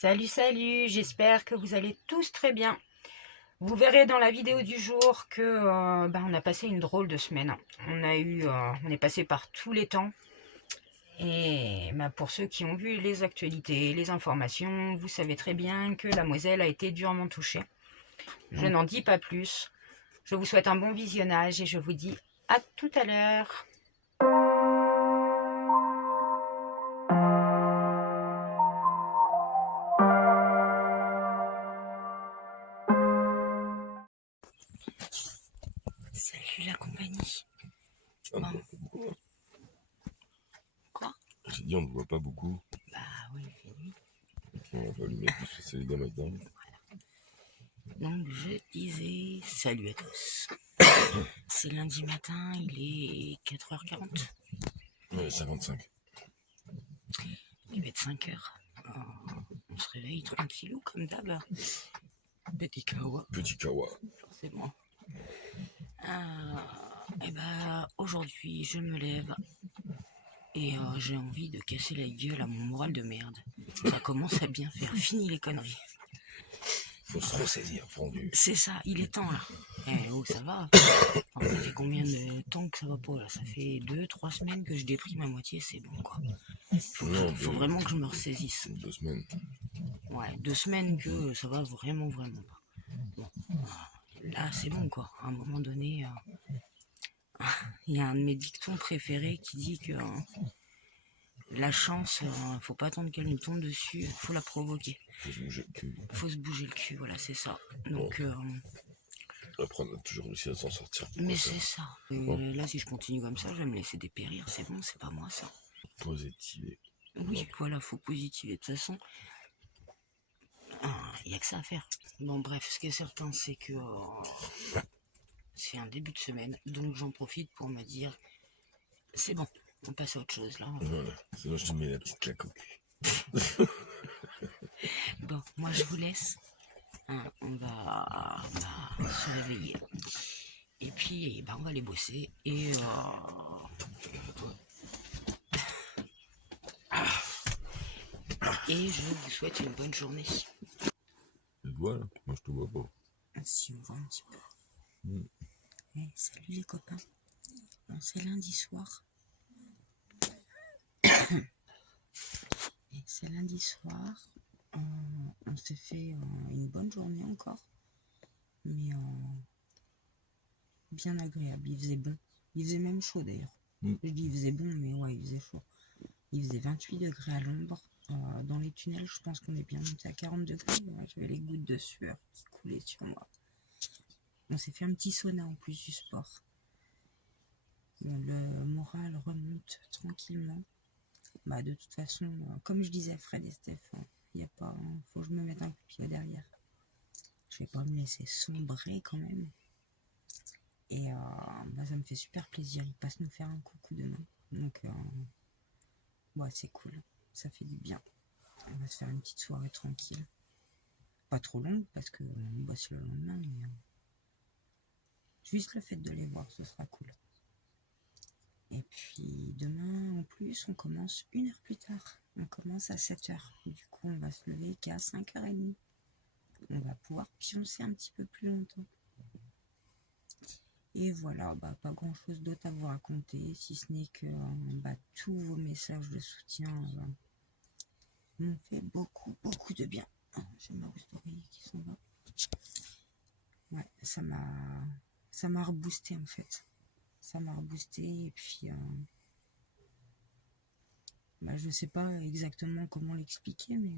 Salut, j'espère que vous allez tous très bien. Vous verrez dans la vidéo du jour que on a passé une drôle de semaine. On est passé par tous les temps. Et pour ceux qui ont vu les actualités, les informations, vous savez très bien que la Moselle a été durement touchée. Je n'en dis pas plus. Je vous souhaite un bon visionnage et je vous dis à tout à l'heure. Salut la compagnie. Ah, Bon. beaucoup. Quoi? J'ai dit on ne voit pas beaucoup. Bah oui, il fait nuit. On va pas lui mettre du sauce dans McDonald's. Donc je disais salut à tous. C'est lundi matin, il est 4h40. Ouais, 55. Il va être 5h. On se réveille tranquillou comme d'hab. Petit kawa. Petit kawa. Forcément. Et aujourd'hui je me lève et j'ai envie de casser la gueule à mon moral de merde. Ça commence à bien faire. Fini les conneries. Faut se ressaisir, fondu. C'est ça, il est temps là. Eh oh, ça va. Ça fait combien de temps que ça va pas là? Ça fait 2-3 semaines que je déprime à moitié, c'est bon quoi. Faut vraiment que je me ressaisisse. 2 semaines. Ouais, 2 semaines que ça va vraiment pas. Bon, là c'est bon quoi. À un moment donné, il y a un de mes dictons préférés qui dit que la chance, faut pas attendre qu'elle nous tombe dessus, faut la provoquer. Faut se bouger le cul. Faut se bouger le cul, voilà, c'est ça. Donc, après, on a toujours réussi à s'en sortir. mais c'est ça. Là, si je continue comme ça, je vais me laisser dépérir. C'est bon, c'est pas moi ça. Positiver. Oui, voilà, faut positiver. De toute façon, il n'y a que ça à faire. Bon, bref, ce qui est certain, c'est que c'est un début de semaine, donc j'en profite pour me dire c'est bon, on passe à autre chose là. Voilà. Sinon, je te mets la petite claque au cul. Bon, moi je vous laisse. On va se réveiller. Et puis, on va aller bosser. Et je vous souhaite une bonne journée. Tu te vois là? Moi, je te vois pas. Si on voit un petit peu. Salut les copains. Bon, c'est lundi soir. C'est lundi soir. On s'est fait une bonne journée encore. Mais bien agréable. Il faisait bon. Il faisait même chaud d'ailleurs. Je dis il faisait bon, mais ouais, il faisait chaud. Il faisait 28 degrés à l'ombre. Dans les tunnels, je pense qu'on est bien monté à 40 degrés. J'avais les gouttes de sueur qui coulaient sur moi. On s'est fait un petit sauna en plus du sport. Bon, le moral remonte tranquillement. De toute façon, comme je disais à Fred et Steph, il y a pas, faut que je me mette un coup de pied derrière. Je vais pas me laisser sombrer quand même. Et ça me fait super plaisir. Ils passent nous faire un coucou demain. Donc, c'est cool. Ça fait du bien. On va se faire une petite soirée tranquille. Pas trop longue parce qu'on bosse le lendemain. Mais juste le fait de les voir, ce sera cool. Et puis demain, en plus, on commence 1 heure plus tard. On commence à 7h. Du coup, on va se lever qu'à 5h30. On va pouvoir pioncer un petit peu plus longtemps. Et voilà, pas grand chose d'autre à vous raconter, si ce n'est que tous vos messages de soutien m'ont fait beaucoup de bien. J'ai ma housse d'oreiller qui s'en va. Ouais, ça m'a reboosté en fait. Ça m'a reboosté et puis je sais pas exactement comment l'expliquer, mais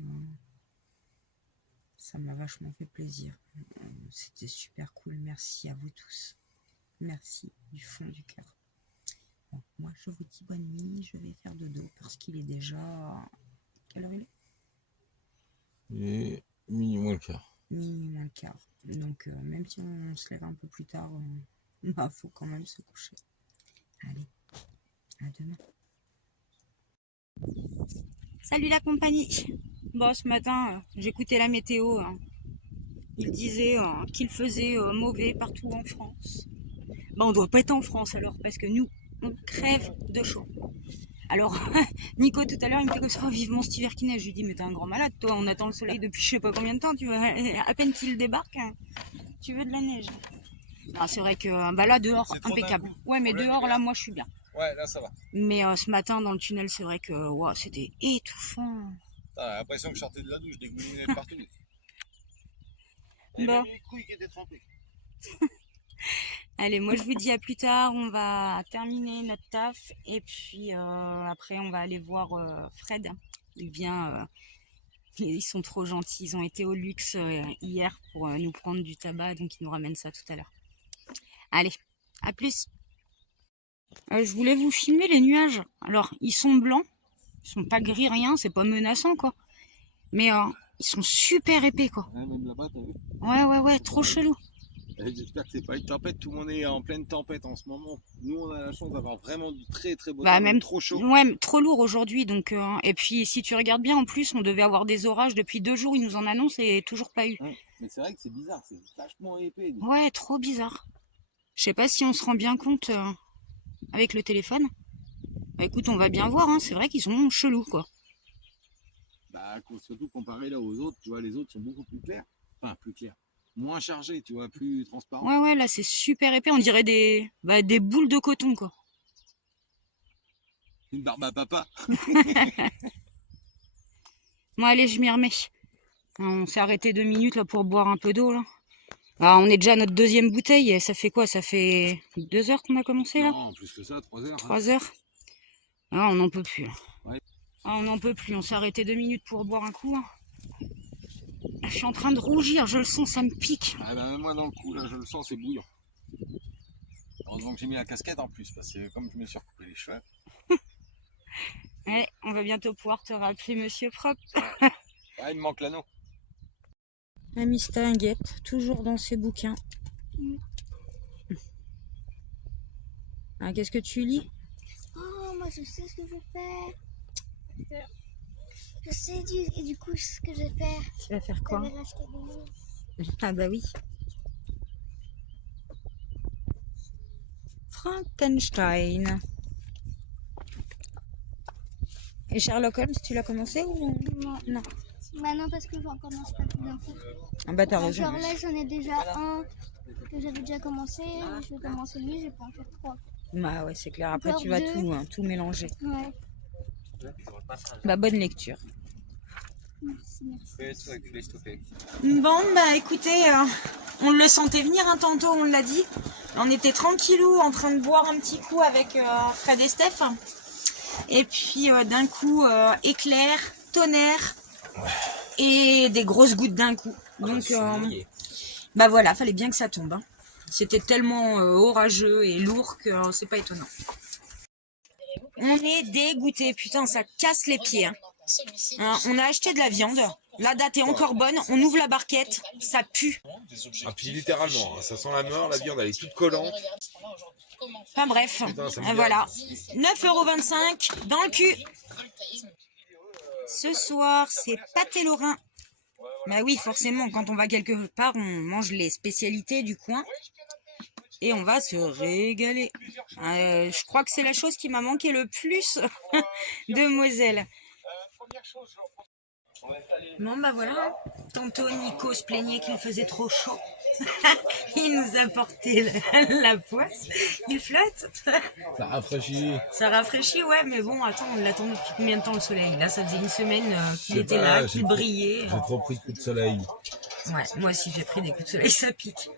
ça m'a vachement fait plaisir. C'était super cool. Merci à vous tous. Merci du fond du cœur. Bon, moi, je vous dis bonne nuit. Je vais faire dodo parce qu'il est déjà... Quelle heure il est? Il est minuit moins le quart. Minuit moins le quart. Donc, même si on se lève un peu plus tard, faut quand même se coucher. Allez, à demain. Salut la compagnie. Bon, ce matin, j'écoutais la météo. Il disait qu'il faisait mauvais partout en France. On doit pas être en France alors, parce que nous, on crève de chaud. Alors, Nico, tout à l'heure, il me fait comme ça, oh, vivement cet hiver qui neige. Je lui dis, mais t'es un grand malade, toi, on attend le soleil depuis je sais pas combien de temps, tu vois, à peine qu'il débarque, hein, tu veux de la neige. Non, c'est vrai que bah là, dehors, impeccable. Ouais, mais dehors, là, moi, je suis bien. Ouais, là, ça va. Mais ce matin, dans le tunnel, c'est vrai que wow, c'était étouffant. T'as l'impression que je sortais de la douche, dégoulinais partout. Bon. Même les couilles qui étaient trempées. Allez, moi je vous dis à plus tard, on va terminer notre taf et puis après on va aller voir Fred. Il vient, ils sont trop gentils, ils ont été au luxe hier pour nous prendre du tabac, donc ils nous ramènent ça tout à l'heure. Allez, à plus. Je voulais vous filmer les nuages. Alors, ils sont blancs, ils sont pas gris, rien, c'est pas menaçant quoi. Mais ils sont super épais quoi. Ouais, même là-bas, t'as vu? Ouais, trop chelou. J'espère que c'est pas une tempête, tout le monde est en pleine tempête en ce moment. Nous on a la chance d'avoir vraiment du très beau temps, même trop chaud. Ouais, trop lourd aujourd'hui. Donc, et puis si tu regardes bien, en plus, on devait avoir des orages depuis 2 jours, ils nous en annoncent et toujours pas eu. Mais c'est vrai que c'est bizarre, c'est vachement épais. Ouais, trop bizarre. Je sais pas si on se rend bien compte avec le téléphone. Bah, écoute, on va bien voir, hein. C'est vrai qu'ils sont chelous quoi. Bah surtout comparé là aux autres, tu vois, les autres sont beaucoup plus clairs. Enfin plus clairs. Moins chargés, tu vois, plus transparents. Ouais, là c'est super épais, on dirait des boules de coton quoi. Une barbe à papa. Bon allez, je m'y remets. On s'est arrêté 2 minutes là pour boire un peu d'eau là. Ah, on est déjà à notre 2e bouteille, et ça fait quoi? Ça fait 2 heures qu'on a commencé là? Non, plus que ça, 3 heures. 3 heures. Ah, on n'en peut plus. Ouais. Ah, on n'en peut plus, on s'est arrêté 2 minutes pour boire un coup. Je suis en train de rougir, je le sens, ça me pique. Ah bah, même moi dans le cou, là, je le sens, c'est bouillant. Heureusement que j'ai mis la casquette en plus, parce que comme je me suis recoupé les cheveux. Ouais, on va bientôt pouvoir te rappeler Monsieur Propre. Ouais, il me manque l'anneau. Ami Stinguette, toujours dans ses bouquins. Ah, qu'est-ce que tu lis? Oh, moi je sais ce que je vais faire. Je sais du coup ce que je vais faire. Tu vas faire quoi? Je vais racheter des livres. Ah bah oui. Frankenstein. Et Sherlock Holmes, tu l'as commencé ou non? Bah non, parce que j'en commence pas tout d'un coup. Ah bah t'as raison. Genre là, j'en ai déjà un que j'avais déjà commencé. Je vais commencer lui, je vais pas en faire 3. Bah ouais, c'est clair. Après, Encore tu vas 2. tout mélanger. Ouais. Bah bonne lecture. Merci. Bon, bah écoutez, on le sentait venir un tantôt, on l'a dit. On était tranquillou en train de boire un petit coup avec Fred et Steph. Et puis d'un coup, éclair, tonnerre et des grosses gouttes d'un coup. Donc, bah voilà, fallait bien que ça tombe. Hein. C'était tellement orageux et lourd que c'est pas étonnant. On est dégoûté, putain, ça casse les pieds. Hein, on a acheté de la viande, la date est encore bonne, on ouvre la barquette, ça pue. Ah, puis littéralement, hein, ça sent la mort, la viande elle est toute collante. Enfin bref, Putain, voilà. 9,25 € dans le cul. Ce soir, c'est pâté lorrain. Bah oui, forcément, quand on va quelque part, on mange les spécialités du coin. Et on va se régaler. Je crois que c'est la chose qui m'a manqué le plus de Moselle. Bon bah voilà, tantôt Nico se plaignait qu'il faisait trop chaud. Il nous a porté la poisse, il flotte. Ça rafraîchit. Ça rafraîchit, ouais, mais bon, attends, on l'attend depuis combien de temps le soleil? Là, ça faisait une semaine qu'il était là, qu'il brillait. J'ai trop pris de coups de soleil. Ouais, moi aussi j'ai pris des coups de soleil, ça pique.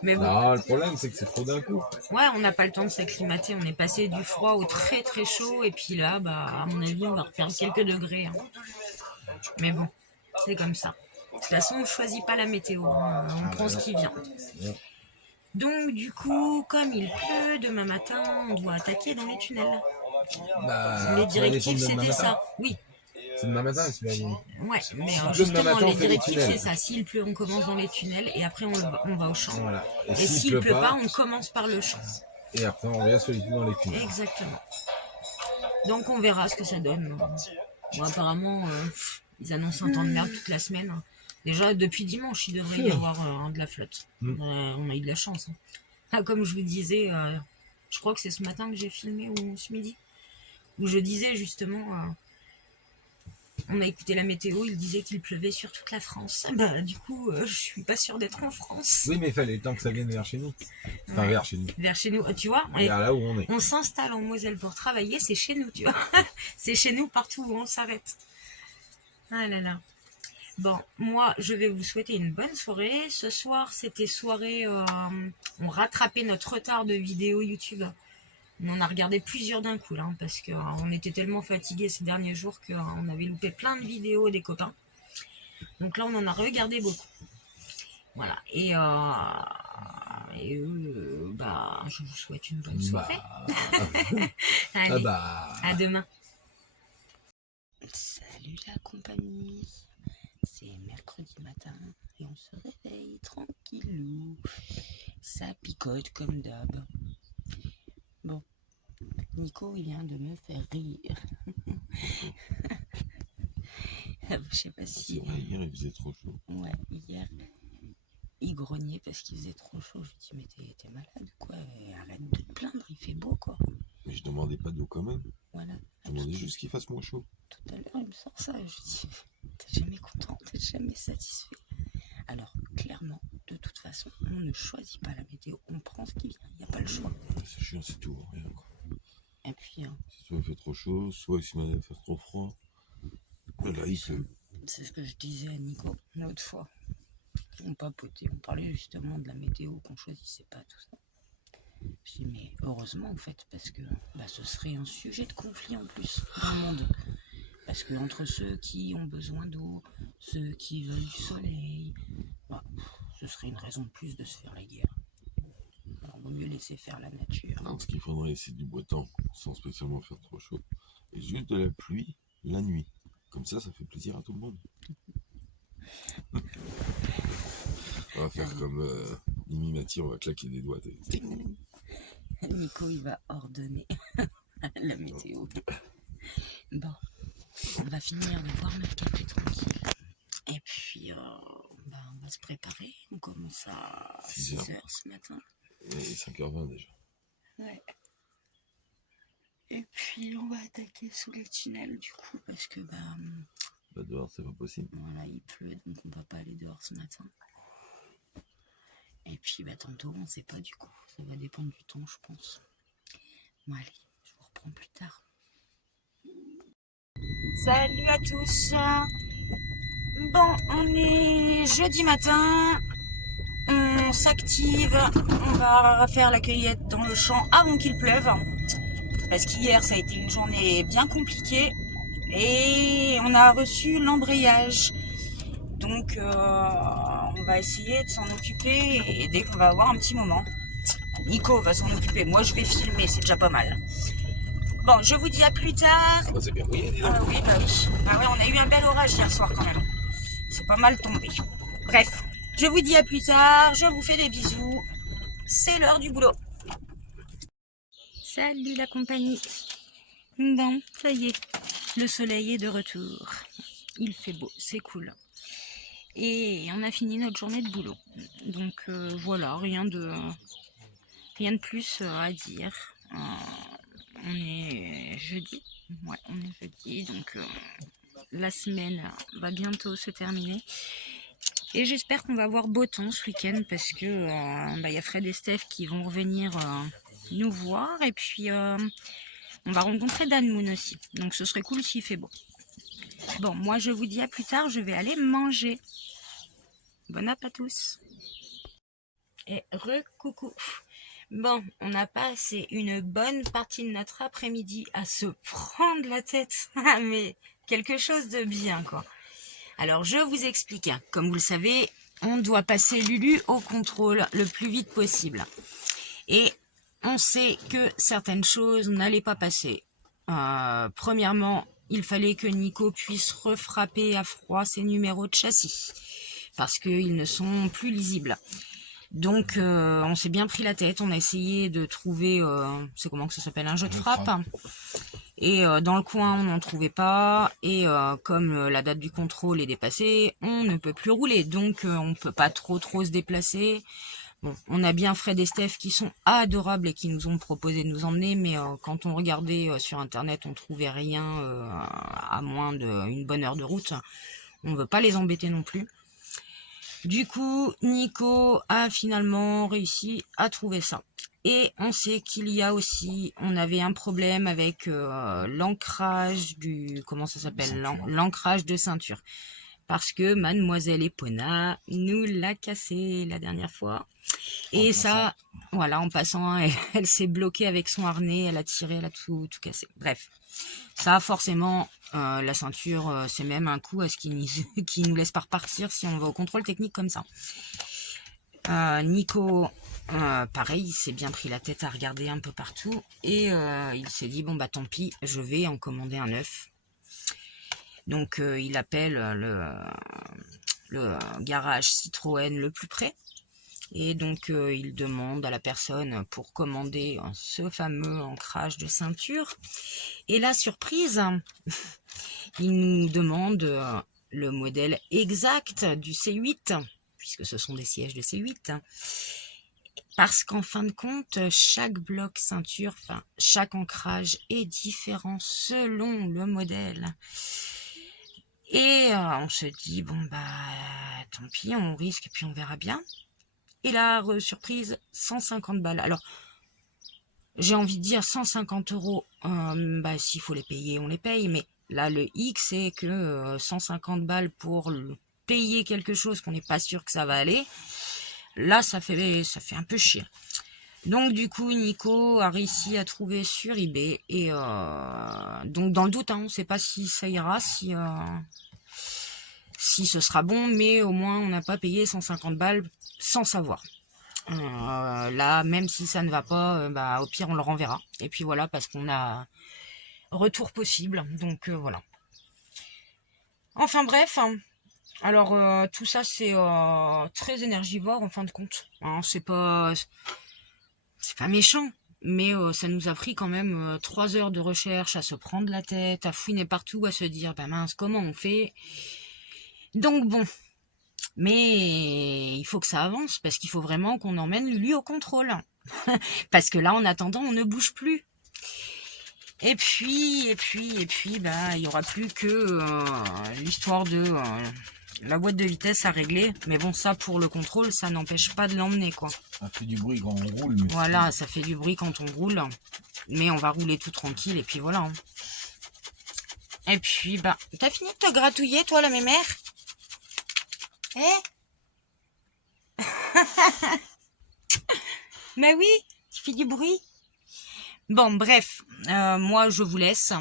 Mais bon. Non, le problème c'est que c'est trop d'un coup. Ouais, on n'a pas le temps de s'acclimater, on est passé du froid au très très chaud, et puis là, bah, à mon avis, on va reperdre quelques degrés. Hein. Mais bon, c'est comme ça. De toute façon, on ne choisit pas la météo, on prend ce qui vient. Donc du coup, comme il pleut, demain matin, on doit attaquer dans les tunnels. Bah, Les directives, c'était ça. Oui. C'est demain matin, c'est pas bon. Ouais, mais justement, les directives, c'est ça. S'il pleut, on commence dans les tunnels et après, on va au champ. Voilà. Et s'il pleut pas, on commence par le champ. Et après, on revient solidement dans les tunnels. Exactement. Donc, on verra ce que ça donne. Bon, apparemment, ils annoncent un temps de merde toute la semaine. Déjà, depuis dimanche, il devrait y avoir de la flotte. On a eu de la chance. Hein. Ah, comme je vous disais, je crois que c'est ce matin que j'ai filmé ou ce midi. où je disais justement, on a écouté la météo, il disait qu'il pleuvait sur toute la France. Bah, du coup, je suis pas sûre d'être en France. Oui, mais il fallait le temps que ça vienne vers chez nous. Enfin, Ouais. vers chez nous. Vers chez nous, tu vois. Vers là où on est. On s'installe en Moselle pour travailler, c'est chez nous, tu vois. C'est chez nous partout où on s'arrête. Ah là là. Bon, moi, je vais vous souhaiter une bonne soirée. Ce soir, c'était soirée... on rattrapait notre retard de vidéos YouTube. On a regardé plusieurs d'un coup, là, parce qu'on était tellement fatigués ces derniers jours qu'on avait loupé plein de vidéos des copains. Donc là, on en a regardé beaucoup. Voilà. Et bah, je vous souhaite une bonne soirée. Allez, à demain. Salut la compagnie. C'est mercredi matin et on se réveille tranquillou. Ça picote comme d'hab. Bon, Nico, il vient de me faire rire. Je sais pas si... C'est vrai, hier il faisait trop chaud. Ouais, hier, il grognait parce qu'il faisait trop chaud. Je lui dis, mais t'es malade quoi, arrête de te plaindre, il fait beau quoi. Mais je demandais pas d'eau quand même. Voilà. Je demandais juste qu'il fasse moins chaud. Tout à l'heure, il me sort ça. Je dis, t'es jamais content, t'es jamais satisfait. Alors, clairement, de toute façon, on ne choisit pas la météo. On prend ce qui vient, il n'y a pas le choix. C'est chiant, c'est tout, rien quoi. Et puis, Soit il fait trop chaud, soit il se met à faire trop froid. Là, il pleut. c'est ce que je disais à Nico l'autre fois. On papotait, on parlait justement de la météo, qu'on choisissait pas, tout ça. Je dis, mais heureusement en fait, parce que bah, ce serait un sujet de conflit en plus dans le monde. Parce que entre ceux qui ont besoin d'eau, ceux qui veulent du soleil, bah, ce serait une raison de plus de se faire la guerre. Alors vaut mieux laisser faire la nature. Non, ce qu'il faudrait, c'est du beau temps, sans spécialement faire trop chaud. Et juste de la pluie la nuit. Comme ça fait plaisir à tout le monde. On va faire comme Mimi Mati, on va claquer des doigts. Nico, il va ordonner la météo. Bon, on va finir de boire notre café tranquille. Et puis, bah, on va se préparer. On commence à 6h ce matin. Il est 5h20 déjà. Ouais. Et puis, on va attaquer sous les tunnels du coup, parce que bah dehors, c'est pas possible. Voilà, il pleut, donc on va pas aller dehors ce matin. Et puis, bah tantôt, on sait pas du coup. Ça va dépendre du temps, je pense. Bon, allez, je vous reprends plus tard. Salut à tous. Bon, on est jeudi matin. On s'active. On va faire la cueillette dans le champ avant qu'il pleuve. Parce qu'hier, ça a été une journée bien compliquée. Et on a reçu l'embrayage. Donc, on va essayer de s'en occuper et dès qu'on va avoir un petit moment. Nico va s'en occuper. Moi, je vais filmer, c'est déjà pas mal. Bon, je vous dis à plus tard. Ah, c'est bien mouillé, dis donc. Oui, bah oui. Ah ouais, on a eu un bel orage hier soir quand même. C'est pas mal tombé. Bref, je vous dis à plus tard. Je vous fais des bisous. C'est l'heure du boulot. Salut la compagnie. Bon, ça y est. Le soleil est de retour. Il fait beau, c'est cool. Et on a fini notre journée de boulot. Donc voilà, rien de plus à dire. On est jeudi. Ouais, on est jeudi. Donc la semaine va bientôt se terminer. Et j'espère qu'on va avoir beau temps ce week-end parce que y a Fred et Steph qui vont revenir nous voir. Et puis on va rencontrer Dan Moon aussi. Donc ce serait cool s'il fait beau. Bon, moi je vous dis à plus tard, je vais aller manger. Bon app à tous. Et re-coucou. Bon, on a passé une bonne partie de notre après-midi à se prendre la tête. Mais quelque chose de bien, quoi. Alors, je vous explique. Comme vous le savez, on doit passer Lulu au contrôle le plus vite possible. Et on sait que certaines choses n'allaient pas passer. Premièrement, il fallait que Nico puisse refrapper à froid ses numéros de châssis. Parce qu'ils ne sont plus lisibles. Donc, on s'est bien pris la tête. On a essayé de trouver, c'est comment que ça s'appelle, un jeu de frappe. Et dans le coin, on n'en trouvait pas. Et comme la date du contrôle est dépassée, on ne peut plus rouler. Donc, on ne peut pas trop se déplacer. Bon, on a bien Fred et Steph qui sont adorables et qui nous ont proposé de nous emmener, mais quand on regardait sur internet, on trouvait rien à moins d'une bonne heure de route. On veut pas les embêter non plus. Du coup, Nico a finalement réussi à trouver ça. Et on sait qu'il y a aussi, on avait un problème avec l'ancrage du, comment ça s'appelle, l'ancrage de ceinture. Parce que Mademoiselle Epona nous l'a cassé la dernière fois. Et ça, voilà, en passant, elle s'est bloquée avec son harnais, elle a tiré, elle a tout cassé. Bref, ça forcément, la ceinture, c'est même un coup à ce qui nous laisse pas repartir si on va au contrôle technique comme ça. Nico, pareil, il s'est bien pris la tête à regarder un peu partout. Et il s'est dit, bon bah tant pis, je vais en commander un neuf. Donc il appelle le garage Citroën le plus près. Et donc il demande à la personne pour commander ce fameux ancrage de ceinture. Et la surprise, il nous demande le modèle exact du C8, puisque ce sont des sièges de C8. Parce qu'en fin de compte, chaque bloc ceinture, enfin chaque ancrage est différent selon le modèle. Et on se dit, bon bah tant pis, on risque et puis on verra bien. Et là, surprise, 150 balles. Alors, j'ai envie de dire 150 €, bah s'il faut les payer, on les paye. Mais là, le hic, c'est que 150 balles pour payer quelque chose qu'on n'est pas sûr que ça va aller, là, ça fait un peu chier. Donc du coup, Nico a réussi à trouver sur eBay. Et donc dans le doute, on ne sait pas si ça ira, si ce sera bon, mais au moins on n'a pas payé 150 balles sans savoir. Là, même si ça ne va pas, bah, au pire on le renverra. Et puis voilà, parce qu'on a retour possible. Donc voilà. Enfin bref, alors tout ça c'est très énergivore en fin de compte. Hein, c'est pas méchant. Mais ça nous a pris quand même 3 heures de recherche à se prendre la tête, à fouiner partout, à se dire, bah mince, comment on fait? Donc bon, mais il faut que ça avance, parce qu'il faut vraiment qu'on emmène Lulu au contrôle. Parce que là, en attendant, on ne bouge plus. Et puis, bah, il y aura plus que l'histoire de la boîte de vitesse à régler. Mais bon, ça, pour le contrôle, ça n'empêche pas de l'emmener, quoi. Ça fait du bruit quand on roule. Mais voilà, ça fait du bruit quand on roule. Mais on va rouler tout tranquille, et puis voilà. Hein. Et puis, bah, t'as fini de te gratouiller, toi, la mémère? Mais oui, tu fais du bruit. Bon, bref, moi je vous laisse.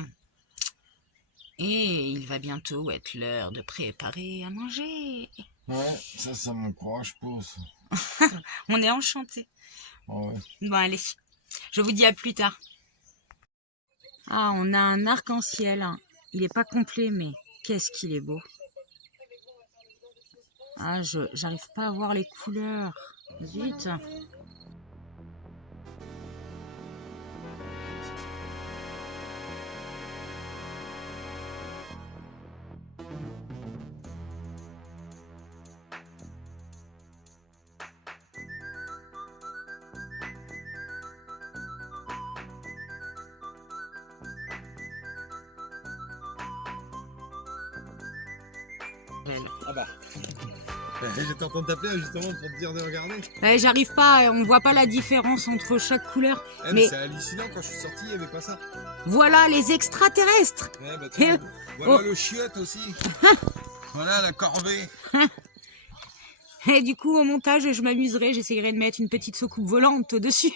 Et il va bientôt être l'heure de préparer à manger. ouais, ça m'encourage pas, ça. On est enchantés. Ouais. Bon, allez, je vous dis à plus tard. Ah, on a un arc-en-ciel. Il n'est pas complet, mais qu'est-ce qu'il est beau. Ah, j'arrive pas à voir les couleurs. Zut. Ah bah. J'étais en train de t'appeler justement pour te dire de regarder. J'arrive pas, on voit pas la différence entre chaque couleur. Mais c'est hallucinant, quand je suis sorti, il n'y avait pas ça. Voilà les extraterrestres. Ouais, bah, tiens, voilà le chiotte aussi. Voilà la corvée. Et du coup, au montage, je m'amuserai, j'essayerai de mettre une petite soucoupe volante au-dessus.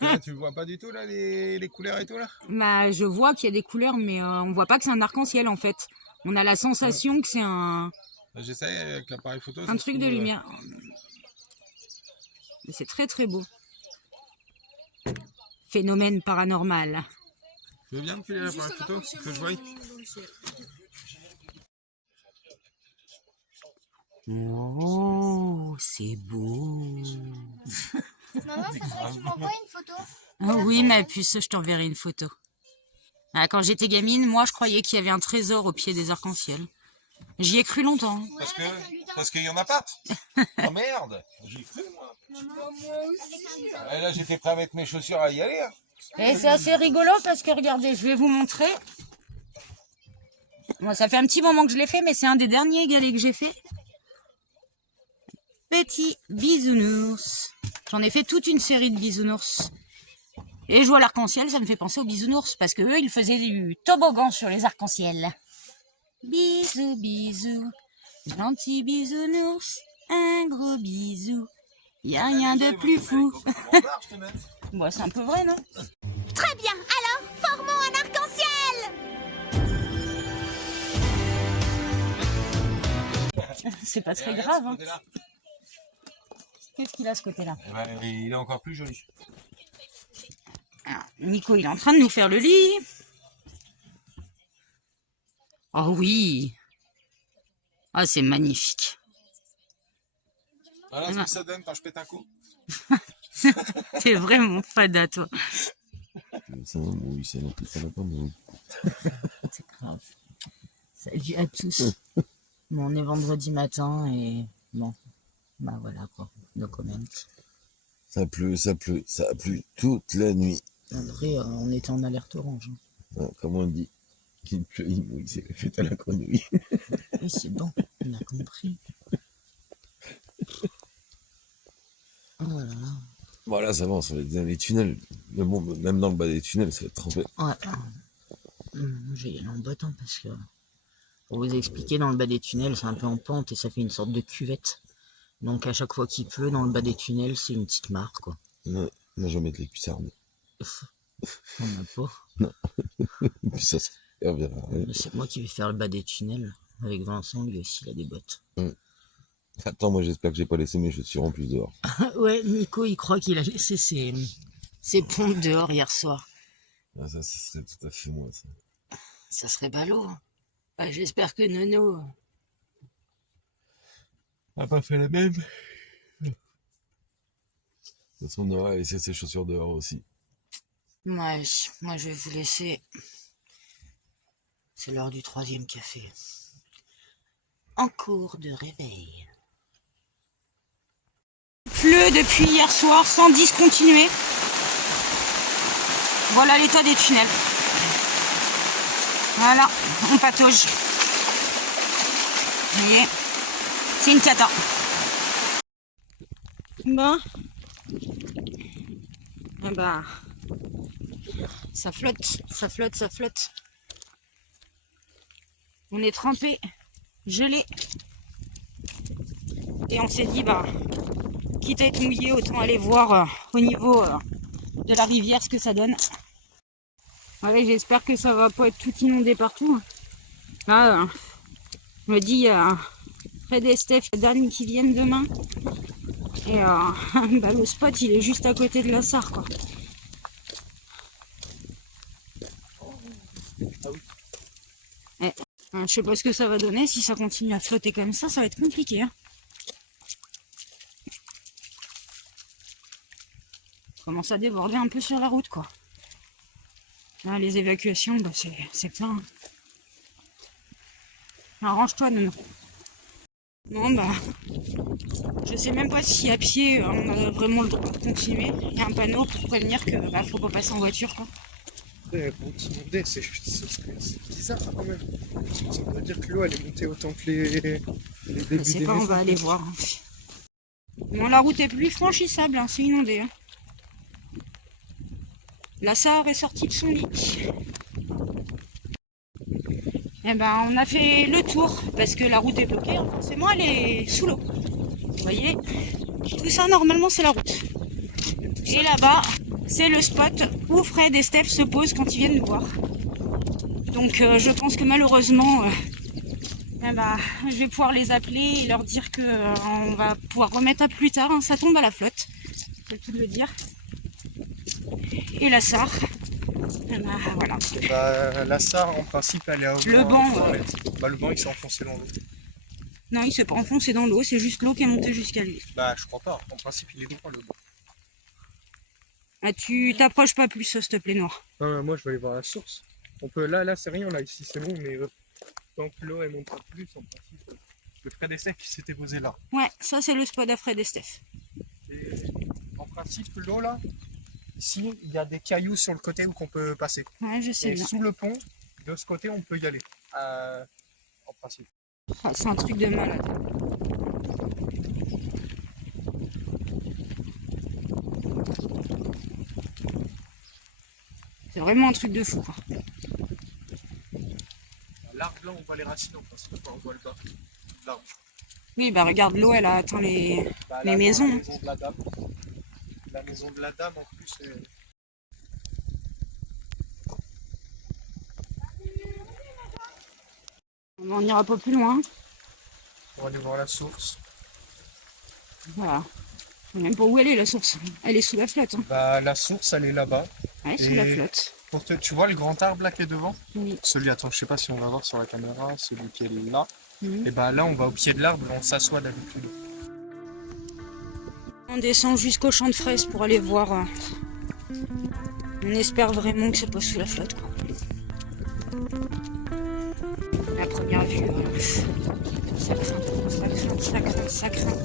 Là, tu vois pas du tout là les couleurs et tout là? Bah, je vois qu'il y a des couleurs, mais on voit pas que c'est un arc-en-ciel en fait. On a la sensation que c'est un J'essaye avec l'appareil photo. un truc de lumière. Mais c'est très très beau. Phénomène paranormal. Tu veux bien me filer l'appareil photo que je voie? Oh, c'est beau. Maman, faudrait que tu m'envoies une photo. Ah oui, ma puce, je t'enverrai une photo. Ah, quand j'étais gamine, moi, je croyais qu'il y avait un trésor au pied des arcs-en-ciel. J'y ai cru longtemps. Parce que Parce qu'il y en a pas. Oh merde. J'ai cru, moi. Et là, j'étais prêt à mettre mes chaussures à y aller. Hein. Et c'est assez rigolo parce que regardez, je vais vous montrer. Moi, ça fait un petit moment que je l'ai fait, mais c'est un des derniers galets que j'ai fait. Petit bisounours. J'en ai fait toute une série de bisounours. Et je vois l'arc-en-ciel, ça me fait penser aux bisounours parce que eux, ils faisaient du toboggan sur les arcs-en-ciel. Bisous, bisous, gentil bisounours, un gros bisou. Y a rien de plus fou. Bon, c'est un peu vrai, non? Très bien, alors formons un arc-en-ciel. C'est pas très grave. Hein. Qu'est-ce qu'il a ce côté-là? Eh ben, il est encore plus joli. Alors, Nico, il est en train de nous faire le lit. Oh oui. Ah, c'est magnifique. Voilà ce que ça donne quand je pète un coup. T'es vraiment fada, toi. Ça m'embrouille, ça n'a pas m'embrouille. C'est grave. Salut à tous. Bon, on est vendredi matin et bon, bah voilà quoi, no comment. Ça pleut, ça a plu toute la nuit. En vrai, on était en alerte orange. Hein. Ouais, comme on dit, qu'il pleut, il mouille, c'est la fête à la grenouille. Oui, c'est bon, on a compris. Oh là là. Voilà, ça avance, on est dans les tunnels. Mais bon, même dans le bas des tunnels, ça va être trempé. Ouais. J'ai y aller en bottant parce que, pour vous expliquer, dans le bas des tunnels, c'est un peu en pente et ça fait une sorte de cuvette. Donc à chaque fois qu'il pleut, dans le bas des tunnels, c'est une petite mare, quoi. Ouais, moi je vais mettre les cuissards. On n'a pas. Non. Puis ça servira à rien. C'est moi qui vais faire le bas des tunnels. Avec Vincent, lui aussi, il a des bottes. Attends, moi j'espère que j'ai pas laissé mes chaussures en plus dehors. Ouais, Nico, il croit qu'il a laissé ses pompes dehors hier soir. Ah, ça serait tout à fait moi, ça. Ça serait ballot. Bah, j'espère que Nono... A pas fait la même. De toute façon, Noah a laissé ses chaussures dehors aussi. Ouais, moi je vais vous laisser. C'est l'heure du 3e café. En cours de réveil. Il pleut depuis hier soir sans discontinuer. Voilà l'état des tunnels. Voilà, on patauge. Vous voyez, c'est une cata. Bon. Eh ben, ça flotte, ça flotte, ça flotte. On est trempé, gelé. Et on s'est dit, bah, quitte à être mouillé, autant aller voir au niveau de la rivière ce que ça donne. Ouais, j'espère que ça va pas être tout inondé partout. Là, je me dis, il y a Fred et Steph, le dernier qui viennent demain. Et bah, le spot, il est juste à côté de la Sarre, quoi. Et, je sais pas ce que ça va donner. Si ça continue à flotter comme ça va être compliqué. Hein. Ça commence à déborder un peu sur la route, quoi. Là, les évacuations, bah, c'est plein. Arrange-toi, Nono. Non, bah, je sais même pas si à pied on a vraiment le droit de continuer. Il y a un panneau pour prévenir que bah, faut pas passer en voiture, quoi. Pour inonder, c'est bizarre quand même. Ça veut dire que l'eau elle est montée autant que les débuts Je sais des pas, on va aller voir. Hein. Bon, la route est plus franchissable, hein, c'est inondé. Hein. La Sarre est sortie de son lit. Eh ben, on a fait le tour parce que la route est bloquée. Hein. Forcément, elle est sous l'eau. Vous voyez, tout ça normalement c'est la route. Et là-bas, c'est le spot où Fred et Steph se posent quand ils viennent nous voir. Donc, je pense que malheureusement, eh ben, je vais pouvoir les appeler et leur dire que on va pouvoir remettre à plus tard. Hein. Ça tombe à la flotte, c'est le tout de le dire. Et la Sarre. Bah, voilà. Bah, la Sarre, en principe, elle est à Le banc, bah, le banc, il s'est enfoncé dans l'eau. Non, il s'est pas enfoncé dans l'eau, c'est juste l'eau qui est montée jusqu'à lui. Bah, je crois pas. En principe, il est droit, le banc. Ah, tu t'approches pas plus, s'il te plaît, Noir. Non, moi, je vais aller voir la source. On peut, là, c'est rien, là, ici, c'est bon, mais tant que l'eau, elle monte pas plus, en principe. le Fred et Steph qui s'était posé là. Ouais, ça c'est le spot à Fred et Steph. Et en principe, l'eau là, ici, il y a des cailloux sur le côté où on peut passer. Ouais, je sais Et bien. sous le pont, de ce côté, on peut y aller. En principe. Ah, c'est un truc de malade. C'est vraiment un truc de fou, quoi. L'arbre là, on voit les racines en principe, on voit le bas. L'arbre. Oui, bah regarde, l'eau, elle a atteint les Là, maisons. La maison de la dame. La maison de la dame, en plus, On n'ira pas plus loin. on va aller voir la source. Voilà. Je sais même pas où elle est, la source. Elle est sous la flotte. Hein. Bah, la source, elle est là-bas. Ouais, sous la flotte. Tu vois le grand arbre là qui est devant? Oui. Celui, attends, je sais pas si on va voir sur la caméra, celui qui est là. Mhm. Et bah là, on va au pied de l'arbre, on s'assoit d'habitude. On descend jusqu'au champ de fraises pour aller voir. On espère vraiment que c'est pas sous la flotte, quoi. La première vue, ça craint, ça craint, ça craint, ça craint.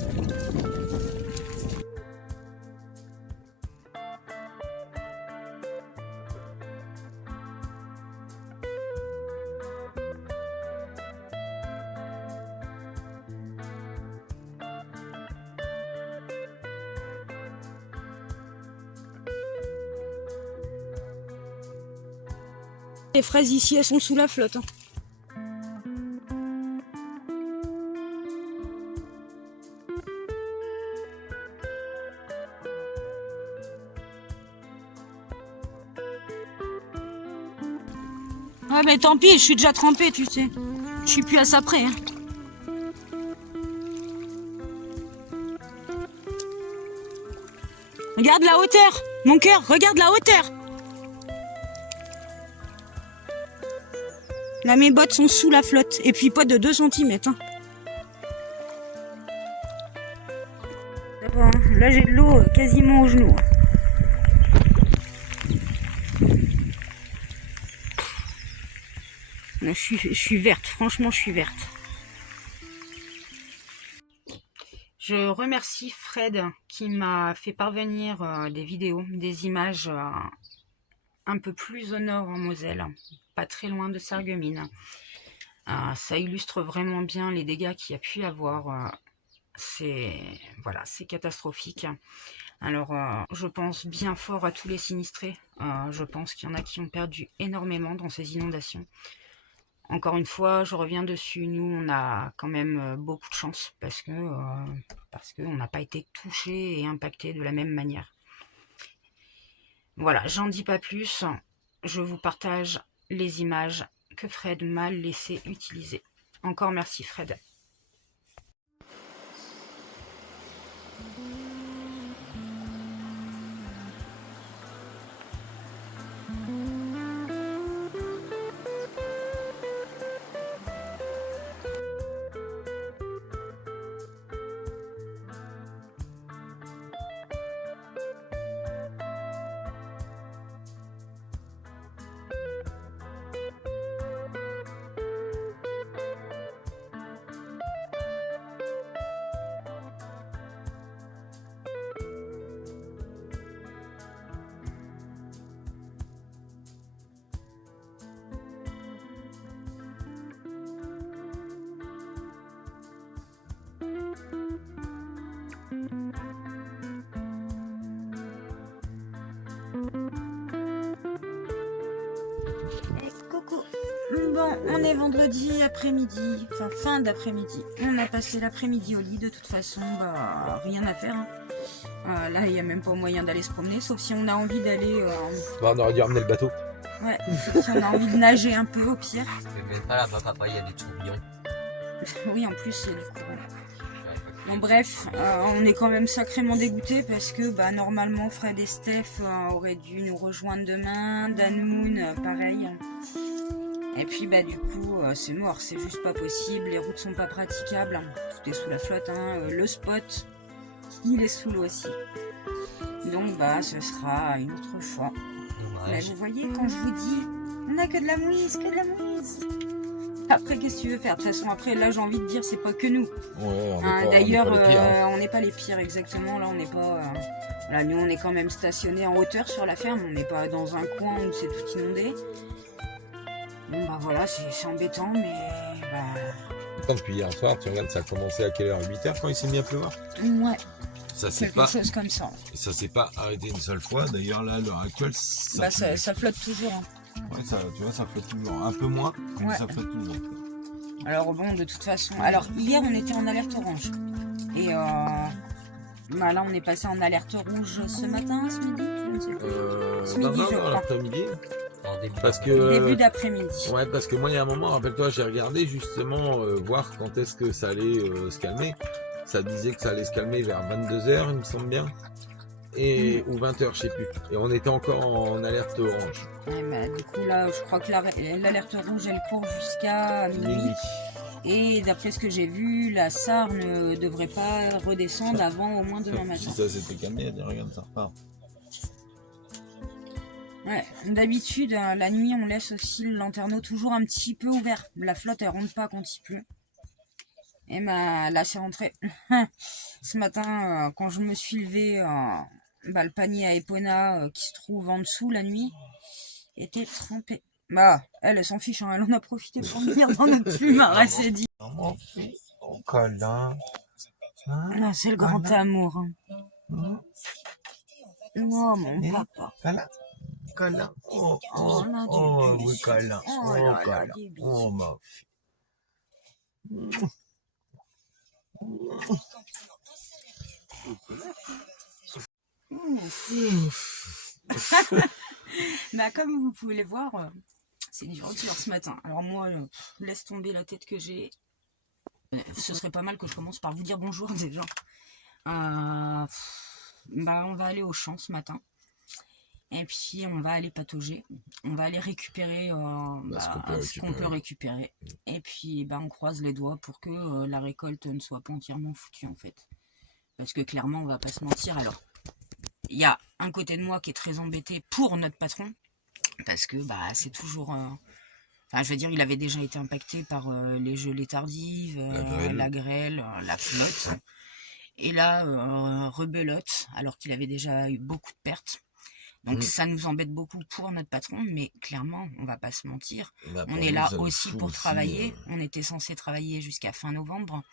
Les fraises ici, elles sont sous la flotte. Hein. Ouais, mais tant pis, je suis déjà trempée, tu sais. Je suis plus à ça près. Hein. Regarde la hauteur, mon cœur, regarde la hauteur. Là, mes bottes sont sous la flotte, et puis pas de 2 cm. Hein. D'accord, hein. Là, j'ai de l'eau quasiment au genou. Là, je suis verte, franchement, je suis verte. Je remercie Fred qui m'a fait parvenir des vidéos, des images un peu plus au nord en Moselle, pas très loin de Sarreguemines. Ça illustre vraiment bien les dégâts qu'il y a pu y avoir. C'est catastrophique. Alors, je pense bien fort à tous les sinistrés. Je pense qu'il y en a qui ont perdu énormément dans ces inondations. Encore une fois, je reviens dessus. Nous, on a quand même beaucoup de chance parce qu'on n'a pas été touchés et impactés de la même manière. Voilà, j'en dis pas plus. Je vous partage les images que Fred m'a laissé utiliser. Encore merci Fred. Coucou. Bon, on est vendredi après-midi, enfin fin d'après-midi. On a passé l'après-midi au lit, de toute façon, bah rien à faire. Hein. Là, il n'y a même pas moyen d'aller se promener, sauf si on a envie d'aller... Bah, on aurait dû ramener le bateau. Ouais, sauf si on a envie de nager un peu au pire. Mais même pas là-bas, papa, il y a des tourbillons. Oui, en plus, il y a du courant. Bon, bref, on est quand même sacrément dégoûtés parce que bah, normalement, Fred et Steph auraient dû nous rejoindre demain. Dan Moon, pareil. Et puis, bah, du coup, c'est mort, c'est juste pas possible. Les routes sont pas praticables. Tout est sous la flotte. Hein. Le spot, il est sous l'eau aussi. Donc, bah, ce sera une autre fois. Mais vous voyez, quand je vous dis, on n'a que de la mouise, que de la mouise. Après, qu'est-ce que tu veux faire? De toute façon, après, là, j'ai envie de dire, c'est pas que nous. Ouais, D'ailleurs, les pires, hein. on n'est pas les pires, exactement. Là, on n'est pas... Là, nous, on est quand même stationnés en hauteur sur la ferme. On n'est pas dans un coin où c'est tout inondé. Bon, bah voilà, c'est embêtant, mais... Bah... Depuis hier soir, tu regardes, ça a commencé à quelle heure? 8h quand il s'est mis à pleuvoir? Ouais, Ça s'est quelque chose comme ça. ça s'est pas arrêté une seule fois. D'ailleurs, là, à l'heure actuelle, Ça flotte toujours. Hein. Ouais, ça, tu vois, ça flotte toujours. Un peu moins, mais Ouais. ça flotte toujours. Alors bon, de toute façon... Alors, hier, on était en alerte orange. Et bah, là, on est passé en alerte rouge ce matin, ce midi, je ne sais plus. Ce midi, je crois. l'après-midi. En début. Parce que... Début d'après-midi. Ouais, parce que moi, il y a un moment, rappelle-toi, j'ai regardé justement voir quand est-ce que ça allait se calmer. Ça disait que ça allait se calmer vers 22h, il me semble bien. Et, ou 20h, je sais plus. Et on était encore en alerte orange. Ouais, bah, du coup, là, je crois que l'alerte rouge, elle court jusqu'à minuit. Et d'après ce que j'ai vu, la SAR ne devrait pas redescendre avant au moins demain matin. Si ça s'était calmé, regarde, ça repart. Ouais, d'habitude, la nuit, on laisse aussi le lanterneau toujours un petit peu ouvert. La flotte, elle rentre pas quand il pleut. Et bah, là, c'est rentré. Ce matin, quand je me suis levée, bah, le panier à Epona qui se trouve en dessous la nuit était trempé. Bah, elle s'en fiche, hein, elle en a profité pour venir dans notre plumard, elle s'est dit. Oh, câlin. Là, c'est le grand amour. Hein. Oh, mon papa. Câlin. Oh, Oh, là, du oui, bébé. câlin. Oh là là, des bisous. Oh, ma Bah, comme vous pouvez le voir, c'est dur ce matin. Alors moi, laisse tomber la tête que j'ai. Ce serait pas mal que je commence par vous dire bonjour déjà. Bah, on va aller au champ ce matin. Et puis on va aller patauger. On va aller récupérer ce qu'on peut récupérer. Et puis bah, on croise les doigts pour que la récolte ne soit pas entièrement foutue en fait. Parce que clairement, on va pas se mentir. Alors, il y a un côté de moi qui est très embêté pour notre patron. Parce que bah, c'est toujours... Enfin, je veux dire, il avait déjà été impacté par les gelées tardives, la grêle, la flotte. Et là, rebelote, alors qu'il avait déjà eu beaucoup de pertes. Donc ça nous embête beaucoup pour notre patron, mais clairement, on va pas se mentir. On est là aussi pour travailler. On était censé travailler jusqu'à fin novembre.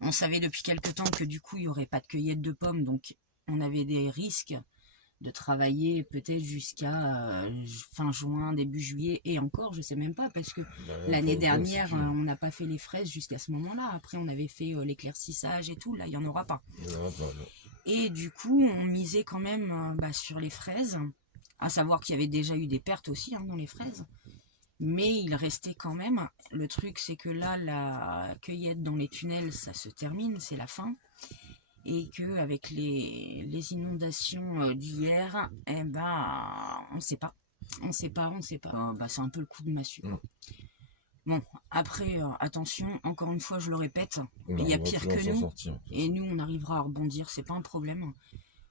On savait depuis quelque temps que du coup, il n'y aurait pas de cueillette de pommes, donc on avait des risques de travailler peut-être jusqu'à fin juin, début juillet, et encore, je sais même pas, parce que l'année dernière, on n'a pas fait les fraises jusqu'à ce moment-là. Après, on avait fait l'éclaircissage et tout, là, il n'y en aura pas. Et du coup, on misait quand même sur les fraises, à savoir qu'il y avait déjà eu des pertes aussi dans les fraises. Mais il restait quand même, le truc c'est que là, la cueillette dans les tunnels, ça se termine, c'est la fin. Et qu'avec les inondations d'hier, eh ben, on sait pas. On sait pas. C'est un peu le coup de massue. Bon, après, attention, encore une fois, je le répète, il y a pire que nous. Et nous, on arrivera à rebondir, c'est pas un problème.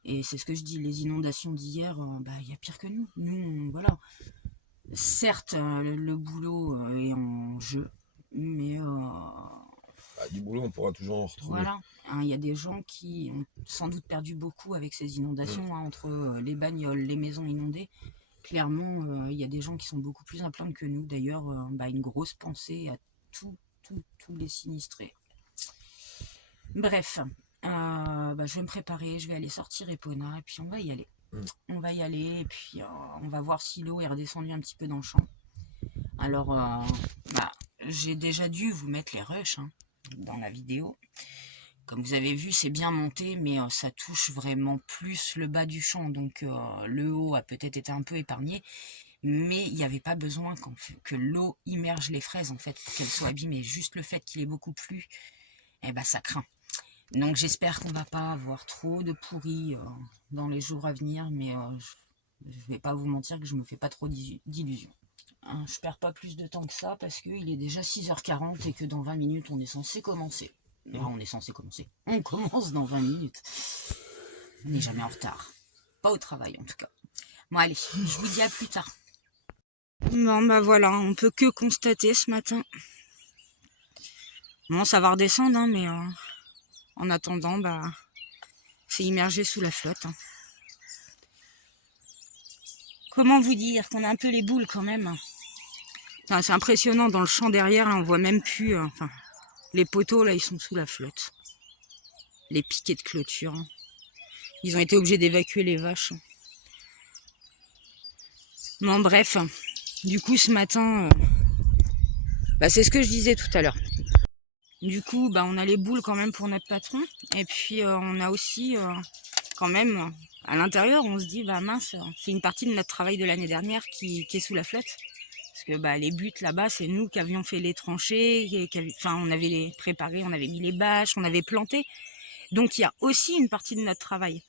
Et c'est ce que je dis, les inondations d'hier, il y a pire que nous. Nous, voilà. Certes, le boulot est en jeu, mais... du boulot, on pourra toujours en retrouver. Voilà, il y a des gens qui ont sans doute perdu beaucoup avec ces inondations, entre les bagnoles, les maisons inondées. Clairement, il y a des gens qui sont beaucoup plus à plaindre que nous. D'ailleurs, une grosse pensée à tous les sinistrés. Bref, je vais me préparer, je vais aller sortir Epona, et puis on va y aller. On va y aller, et puis on va voir si l'eau est redescendue un petit peu dans le champ. Alors, j'ai déjà dû vous mettre les rushs dans la vidéo. Comme vous avez vu, c'est bien monté, mais ça touche vraiment plus le bas du champ. Donc le haut a peut-être été un peu épargné, mais il n'y avait pas besoin que l'eau immerge les fraises en fait pour qu'elles soient abîmées. Juste le fait qu'il ait beaucoup plu, ça craint. Donc j'espère qu'on va pas avoir trop de pourris dans les jours à venir, mais je vais pas vous mentir que je me fais pas trop d'illusions. Je perds pas plus de temps que ça parce qu'il est déjà 6h40 et que dans 20 minutes on est censé commencer. On commence dans 20 minutes. On n'est jamais en retard. Pas au travail en tout cas. Bon allez, je vous dis à plus tard. Bon voilà, on peut que constater ce matin Bon, ça va redescendre, hein, mais en attendant, bah, c'est immergé sous la flotte. Hein. Comment vous dire qu'on a un peu les boules quand même. Enfin, c'est impressionnant, dans le champ derrière, là, on voit même plus... enfin, les poteaux, là, ils sont sous la flotte. Les piquets de clôture. Hein. Ils ont été obligés d'évacuer les vaches. Bon, bref. Du coup, ce matin... bah, c'est ce que je disais tout à l'heure. Du coup, bah, on a les boules quand même pour notre patron. Et puis, on a aussi, quand même, à l'intérieur, on se dit, bah mince, c'est une partie de notre travail de l'année dernière qui est sous la flotte. Parce que bah, les buts là-bas, c'est nous qui avions fait les tranchées, enfin, on avait les préparés, on avait mis les bâches, on avait planté. Donc, il y a aussi une partie de notre travail.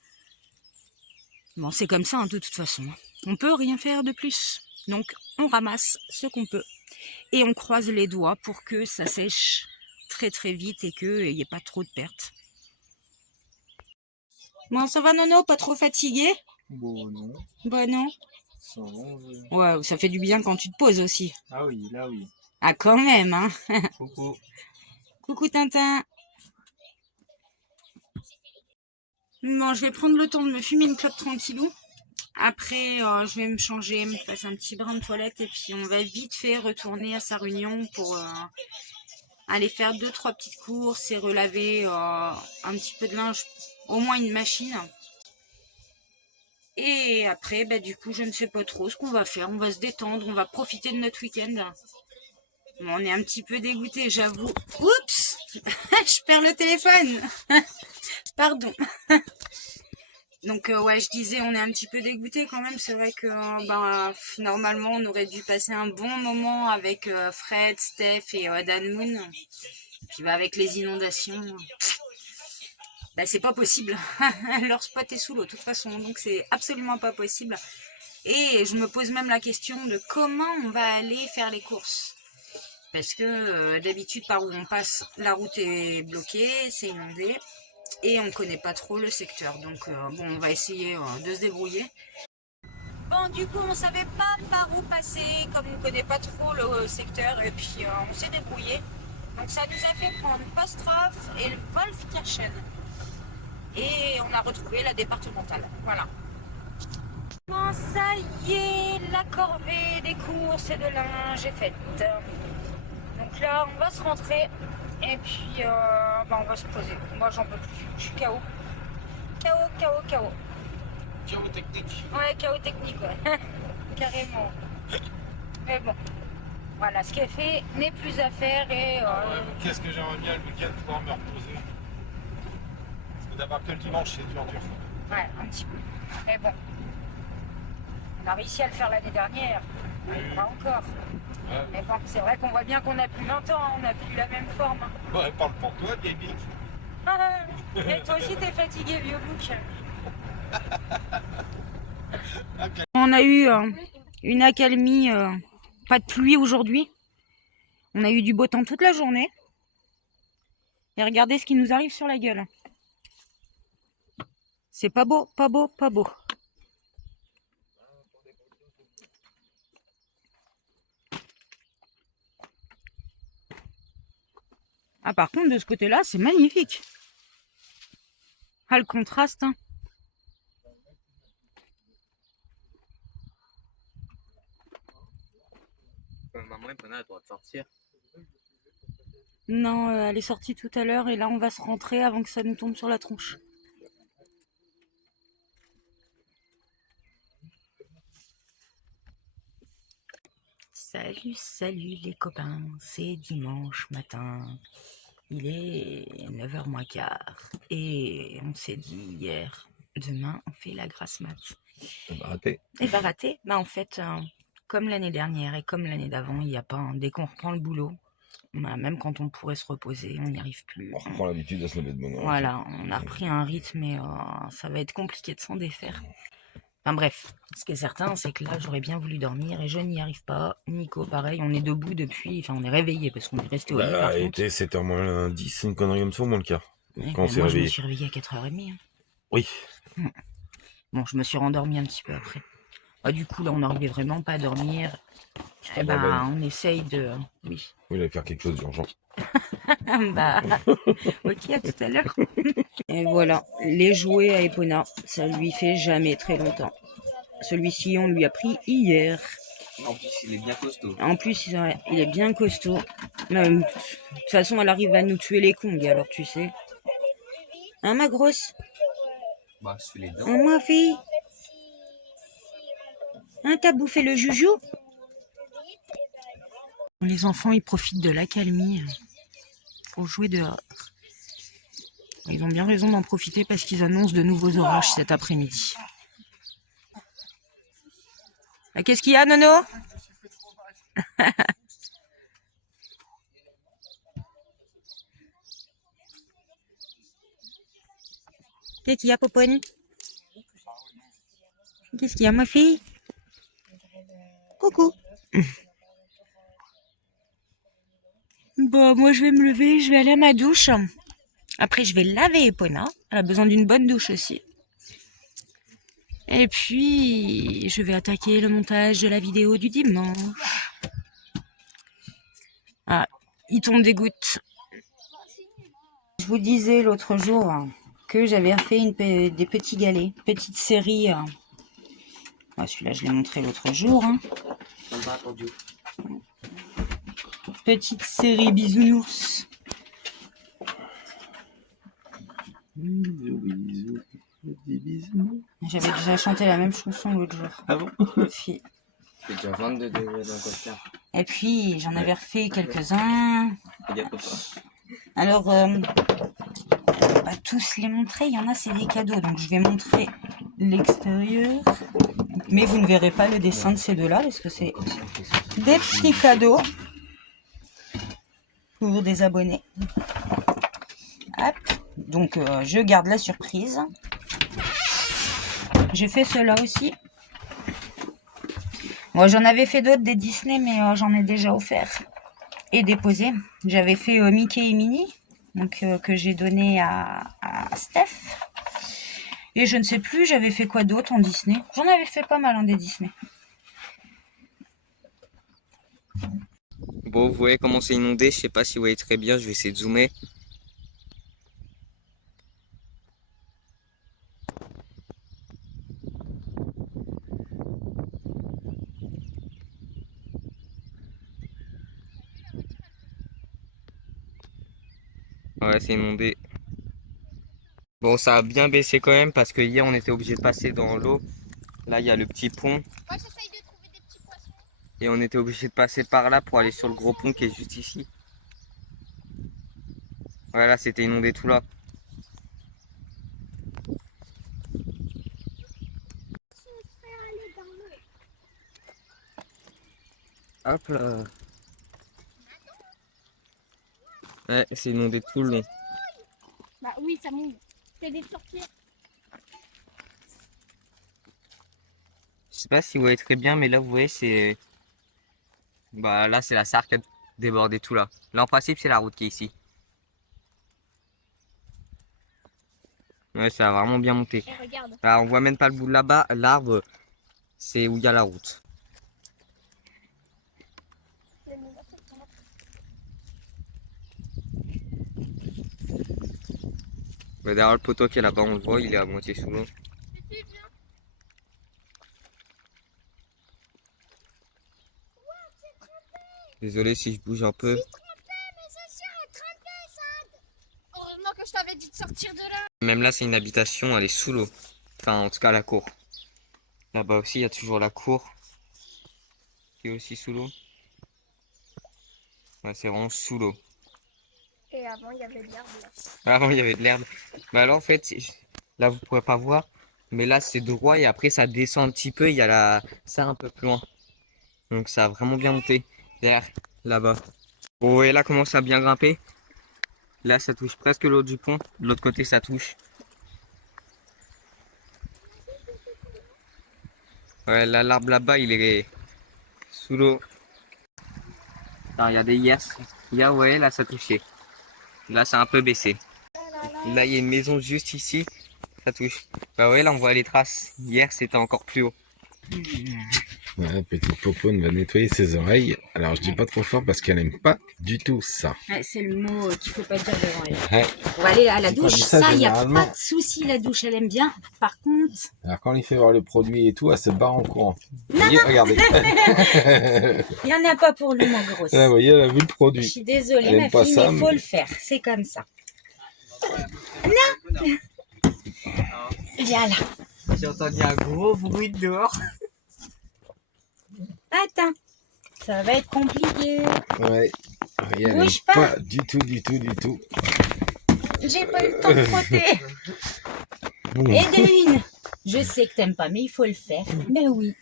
Bon, c'est comme ça, hein, de toute façon. On peut rien faire de plus. Donc, on ramasse ce qu'on peut. Et on croise les doigts pour que ça sèche très très vite et qu'il n'y ait pas trop de pertes. Bon, ça va Nono, pas trop fatigué? Bon, non. Bah non. Ça va, Ouais, ça fait du bien quand tu te poses aussi. Ah oui, là oui. Ah quand même, hein. Coucou. Coucou Tintin. Bon, je vais prendre le temps de me fumer une clope tranquillou. Après, je vais me changer, me passer un petit brin de toilette et puis on va vite fait retourner à sa réunion pour aller faire 2-3 petites courses et relaver un petit peu de linge, au moins une machine. Et après, bah, du coup, je ne sais pas trop ce qu'on va faire. On va se détendre, on va profiter de notre week-end. Bon, on est un petit peu dégoûté, j'avoue. Oups. Je perds le téléphone. Pardon. Donc ouais, je disais, on est un petit peu dégoûté quand même. C'est vrai que normalement, on aurait dû passer un bon moment avec Fred, Steph et Dan Moon. Puis avec les inondations, bah, c'est pas possible. Leur spot est sous l'eau de toute façon, donc c'est absolument pas possible. Et je me pose même la question de comment on va aller faire les courses. Parce que d'habitude, par où on passe, la route est bloquée, c'est inondé. Et on connaît pas trop le secteur, donc bon, on va essayer de se débrouiller. Bon, du coup, on savait pas par où passer, comme on connaît pas trop le secteur, et puis on s'est débrouillé. Donc ça nous a fait prendre Postroff et le Wolfkirchen. Et on a retrouvé la départementale, voilà. Bon, ça y est, la corvée des courses et de linge est faite. Donc là, on va se rentrer. Et puis, on va se poser. Moi, j'en peux plus. Je suis KO. KO. Chaos technique. Ouais, KO technique, ouais. Carrément. Mais bon, voilà, ce qui est fait n'est plus à faire et... Qu'est-ce que j'aimerais bien le week-end pouvoir me reposer. Parce que d'avoir que le dimanche, c'est dur. Ouais, un petit peu. Mais bon, on a réussi à le faire l'année dernière. Pas encore. Ouais. Mais bon, c'est vrai qu'on voit bien qu'on a plus 20 ans, hein, on n'a plus la même forme. Ouais, parle pour toi, David. Et toi aussi, t'es fatigué, vieux bouc. On a eu une accalmie, pas de pluie aujourd'hui. On a eu du beau temps toute la journée. Et regardez ce qui nous arrive sur la gueule. C'est pas beau, pas beau, pas beau. Ah, par contre, de ce côté-là, c'est magnifique. Ah, le contraste, hein. Maman est pas elle doit sortir. Non, elle est sortie tout à l'heure et là, on va se rentrer avant que ça nous tombe sur la tronche. Salut les copains, c'est dimanche matin. Il est 9h moins quart. Et on s'est dit hier, demain, on fait la grasse mat. Raté. Et bah raté, bah en fait, comme l'année dernière et comme l'année d'avant, il n'y a pas, dès qu'on reprend le boulot, même quand on pourrait se reposer, on n'y arrive plus. On reprend l'habitude de se lever de bonne heure. Voilà, on a repris un rythme et ça va être compliqué de s'en défaire. Enfin bref, ce qui est certain, c'est que là, j'aurais bien voulu dormir et je n'y arrive pas. Nico, pareil, on est debout depuis, enfin on est réveillé parce qu'on est resté au lit. Bah, il était 7h moins 10, une connerie comme ça, au moins le quart. Ouais, Quand on s'est moi, je me réveillé. suis réveillée à 4h30. Hein. Oui. Bon, je me suis rendormie un petit peu après. Ah, du coup, là, on n'arrivait vraiment pas à dormir. Eh Ah, ben, on essaye de... Oui. Oui, il allait faire quelque chose d'urgent. Bah, ok, à tout à l'heure. Et voilà, les jouets à Epona, ça lui fait jamais très longtemps. Celui-ci, on lui a pris hier. En plus, il est bien costaud. En plus, il est bien costaud. De toute façon, elle arrive à nous tuer les Kongs, alors tu sais. Hein, ma grosse? Bah, je fais les dents. Hein, ma fille? Hein, t'as bouffé le joujou? Les enfants, ils profitent de l'accalmie pour jouer dehors. Ils ont bien raison d'en profiter parce qu'ils annoncent de nouveaux orages cet après-midi. Ah, qu'est-ce qu'il y a, Nono? Qu'est-ce qu'il y a, Popone? Qu'est-ce qu'il y a, ma fille? Coucou. Bon, moi je vais me lever, je vais aller à ma douche. Après, je vais laver Epona. Elle a besoin d'une bonne douche aussi. Et puis, je vais attaquer le montage de la vidéo du dimanche. Ah, il tombe des gouttes. Je vous disais l'autre jour que j'avais fait des petits galets, petite série. Celui-là, je l'ai montré l'autre jour. Petite série bisounours. Bisous, des bisous. J'avais déjà chanté la même chanson l'autre jour. Ah bon? Puis, C'est déjà 22 degrés dans le coffre. et puis, j'en avais refait quelques-uns. Regarde pas. Alors, pas tous les montrer, il y en a, c'est des cadeaux. Donc, je vais montrer l'extérieur. Mais vous ne verrez pas le dessin de ces deux-là, parce que c'est des petits cadeaux pour des abonnés. Hop. Donc, je garde la surprise. J'ai fait cela aussi. Moi, j'en avais fait d'autres, des Disney, mais j'en ai déjà offert et déposé. J'avais fait Mickey et Minnie, donc que j'ai donné à Steph. Et je ne sais plus, j'avais fait quoi d'autre en Disney. J'en avais fait pas mal des Disney. Bon, vous voyez comment c'est inondé. Je sais pas si vous voyez très bien. Je vais essayer de zoomer. Ouais, c'est inondé. Bon, ça a bien baissé quand même parce que hier on était obligé de passer dans l'eau. Là, il y a le petit pont. Moi, j'essaye de trouver des petits poissons. Et on était obligé de passer par là pour aller sur le gros pont qui est juste ici. Voilà, c'était inondé tout là. Hop là. Ouais, c'est inondé tout le long. Bah oui, ça mouille. C'est des sortir. Je sais pas si vous voyez très bien, mais là vous voyez c'est. Bah là c'est la Sarre qui a débordé tout là. Là en principe c'est la route qui est ici. Ouais, ça a vraiment bien monté. Et regarde. Là on voit même pas le bout de là-bas. L'arbre, c'est où il y a la route. Bah, derrière le poteau qui est là-bas, on le voit, il est à moitié sous l'eau. Désolé si je bouge un peu. Heureusement que je t'avais dit de sortir de là. Même là, c'est une habitation, elle est sous l'eau. Enfin, en tout cas, la cour. Là-bas aussi, il y a toujours la cour qui est aussi sous l'eau. Ouais, c'est vraiment sous l'eau. Et avant, il y avait de l'herbe là. Avant, il y avait de l'herbe. Bah là, en fait, là, vous pourrez pas voir. Mais là, c'est droit et après, ça descend un petit peu. Il y a ça un peu plus loin. Donc, ça a vraiment bien monté. Derrière, là-bas. Oh, et là, commence à bien grimper. Là, ça touche presque l'eau du pont. De l'autre côté, ça touche. Ouais, là, l'arbre là-bas, il est sous l'eau. Regardez, hier, ouais, là, ça touchait. Là, ça a un peu baissé. Là, il y a une maison juste ici. Ça touche. Bah ouais, là, on voit les traces. Hier, c'était encore plus haut. Voilà, petite Poponne va nettoyer ses oreilles. Alors je dis pas trop fort parce qu'elle aime pas du tout ça. Ouais, c'est le mot qu'il faut pas dire devant elle. Ouais. On va aller à la C'est quand douche, je dis ça, ça, il n'y a généralement. pas de souci, la douche, elle aime bien. Par contre, Alors quand il fait voir le produit et tout, elle se barre en courant. Vous voyez, regardez. il n'y en a pas pour nous, ma grosse. Là, vous voyez, elle a vu le Je produit. suis désolée, Elle ma aime pas fille, ça, mais il faut mais- le faire. C'est comme ça. Viens là. J'ai entendu un gros bruit dehors. Attends. Ça va être compliqué. Ouais. Et elle Bouge aime pas. pas du tout, du tout, du tout. J'ai pas eu le temps de frotter. Et de une. Je sais que t'aimes pas, mais il faut le faire. Mais oui.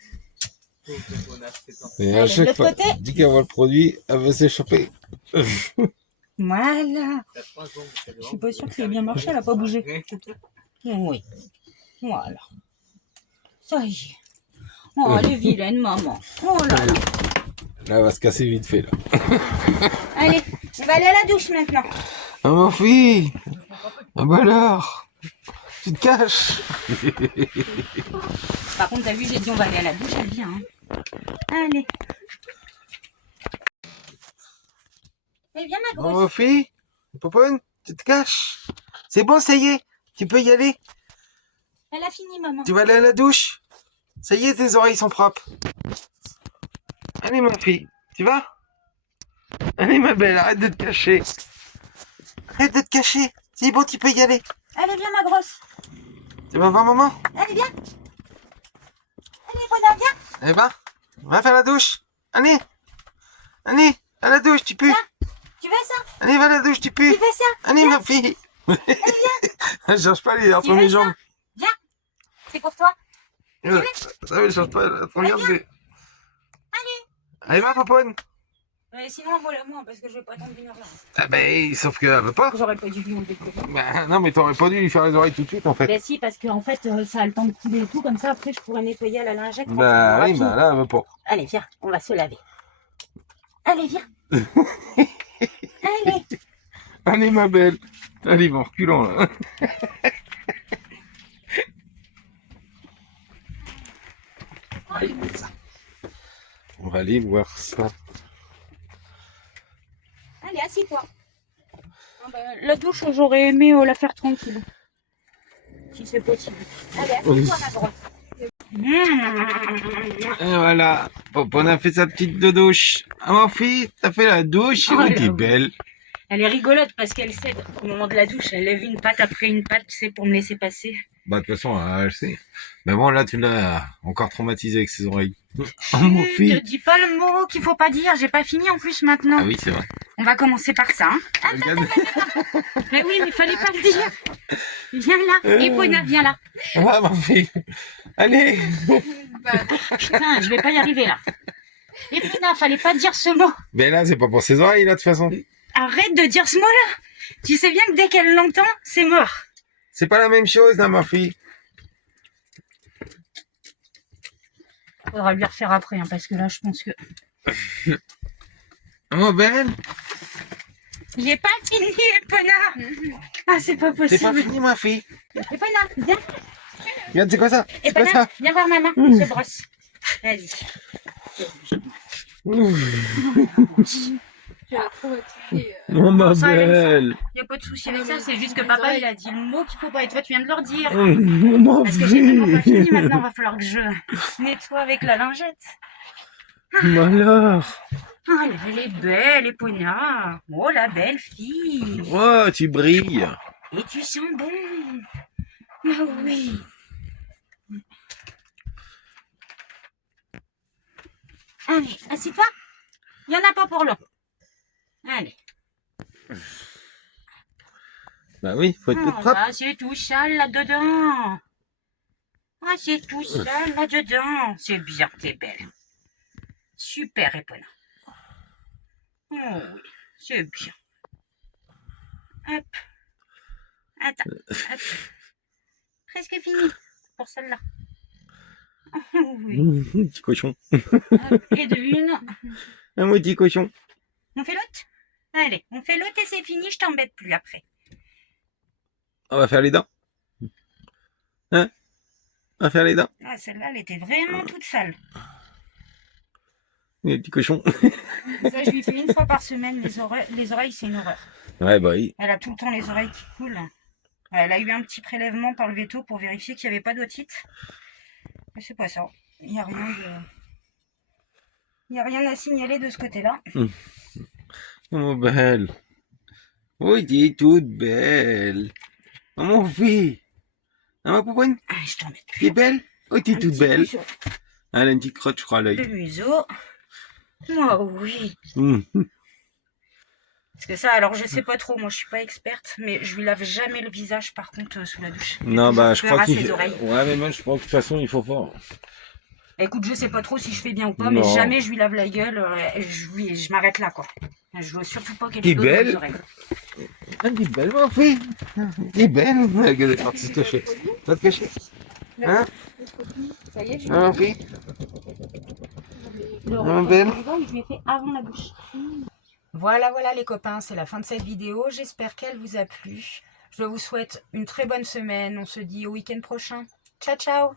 Et à Allez, chaque de fois, côté. dès qu'elle voit le produit, elle veut s'échapper. Voilà. Je suis pas sûre que ça ait bien marché, elle a pas bougé. Oui. Voilà. Ça y est. Oh, elle est vilaine, maman. Oh là là. Là, elle va se casser vite fait, là. Allez, on va aller à la douche maintenant. Ah, ma fille! Ah, bah alors! Tu te caches! Par contre, t'as vu, j'ai dit on va aller à la douche, elle vient. Hein. Allez. Eh bien, ma Oh, grosse. ma fille! Poponne, tu te caches! C'est bon, ça y est! Tu peux y aller! Elle a fini, maman. Tu vas aller à la douche? Ça y est, tes oreilles sont propres. Allez, ma fille, tu vas? Allez, ma belle, arrête de te cacher. Arrête de te cacher. C'est bon, tu peux y aller. Allez, viens, ma grosse. Tu vas voir maman? Allez, viens. Allez, Bona, viens. Eh ben, va faire la douche. Allez. Allez, à la douche, tu pues. Tu veux ça? Allez, va à la douche, tu pues. Tu veux ça? Allez, ma fille. Elle cherche pas les entre Tu veux mes ça? jambes. C'est pour toi. Ça, elle cherche pas, elle te regarde. Allez. Allez, va, Poponne. Sinon, envoie-la moi, parce que je vais pas attendre une heure là. Ah ben, sauf qu'elle veut pas. J'aurais pas dû lui enlever le coton. Bah, non, mais t'aurais pas dû lui faire les oreilles tout de suite, en fait. Ben si, parce qu'en fait, ça a le temps de couler et tout, comme ça, après, je pourrais nettoyer à la lingette. quand on Bah aura oui, fini. bah là, elle veut pas. Allez, viens, on va se laver. Allez, viens. Allez. Allez, ma belle. Allez, en reculant, là. Allez, ça. On va aller voir ça. Allez, assis-toi. La douche, j'aurais aimé la faire tranquille. Si c'est possible. Allez, assis-toi, ma grosse. Et voilà. Hop, on a fait sa petite douche. Ah, ma fille, t'as fait la douche. Oh, Oh, là, t'es oui. belle. Elle est rigolote parce qu'elle cède au moment de la douche. Elle lève une patte après une patte, tu sais, pour me laisser passer. Bah, de toute façon, elle sait. Mais bon, là, tu l'as encore traumatisé avec ses oreilles. Oh, mon Ne fille. dis pas le mot qu'il faut pas dire. J'ai pas fini en plus maintenant. Ah oui, c'est vrai. On va commencer par ça. Hein. Regarde. Mais oui, mais fallait pas le dire. Viens là. Epona, viens là. Ah, ma fille. Allez. Putain, je vais pas y arriver là. Epona, fallait pas dire ce mot. Mais là, c'est pas pour ses oreilles, là, de toute façon. Arrête de dire ce mot-là. Tu sais bien que dès qu'elle l'entend, c'est mort. C'est pas la même chose, là, ma fille. Faudra lui refaire après, hein, parce que là, je pense que... Oh, belle. J'ai pas fini, Epona. Ah, c'est pas C'est pas possible. fini, ma fille. Epona, viens. Regarde, c'est quoi ça? C'est quoi Epona, ça? viens voir maman. On se brosse. Vas-y. Oh, ma Ça, elle aime ça. belle. Y a pas de souci avec ça, c'est juste que papa, il a dit le mot qu'il faut pas. Et toi, tu viens de leur dire. Oh, ma Parce que j'ai vraiment pas fini fille. maintenant, va falloir que je nettoie avec la lingette. Alors. Ah, elle est belle, Epona. Oh, la belle fille. Oh, tu brilles. Et tu sens bon. Ah oui. Allez, assieds-toi. Il n'y en a pas pour l'eau. Allez. Bah oui, faut être toute Oh, propre. bah, c'est tout sale là-dedans. Ah, c'est tout sale là-dedans. C'est bien, t'es belle. Super, Epona. Oh oui, c'est bien. Hop. Attends, hop. Presque fini pour celle-là. Oh oui. Petit cochon. Hop, et de une. Un petit cochon. On fait l'autre? Allez, on fait l'autre et c'est fini, je t'embête plus après. On va faire les dents. Hein? On va faire les dents. Ah, celle-là, elle était vraiment toute sale. Les petits cochons. Ça, je lui fais une fois par semaine. Les oreilles, c'est une horreur. Ouais, bah oui. Elle a tout le temps les oreilles qui coulent. Elle a eu un petit prélèvement par le veto pour vérifier qu'il n'y avait pas d'otite. Mais c'est pas ça. Il n'y a rien Il n'y a rien à signaler de ce côté-là. Oh, belle. Oh, t'es toute belle. Oh, mon fils. Ah, ma pouponne, Ah, je t'en mets plus. t'es belle? Oh, t'es Un toute petit belle. coup sur Elle a une petite crotte, je crois, à le l'œil. museau. Moi, oui. Hum. Parce que ça, alors je sais pas trop, moi je suis pas experte, mais je lui lave jamais le visage par contre sous la douche. J'ai Non, bah, toujours je peur crois à qu'il. ses oreilles. Ouais, mais moi, je crois que de toute façon, il faut pas. Écoute, je sais pas trop si je fais bien ou pas, Non. mais jamais je lui lave la gueule. Je m'arrête là, quoi. Je veux surtout pas qu'elle T'es ait d'eau dans belle. les oreilles. Ah, t'es belle, mon fils. T'es belle. Regarde, elle est partie se cacher. Va te cacher. Hein? Ça y est, Hein, mon fils? le Ah, belle. je lui ai fait avant la bouche. Voilà, voilà les copains, c'est la fin de cette vidéo. J'espère qu'elle vous a plu. Je vous souhaite une très bonne semaine. On se dit au week-end prochain. Ciao, ciao!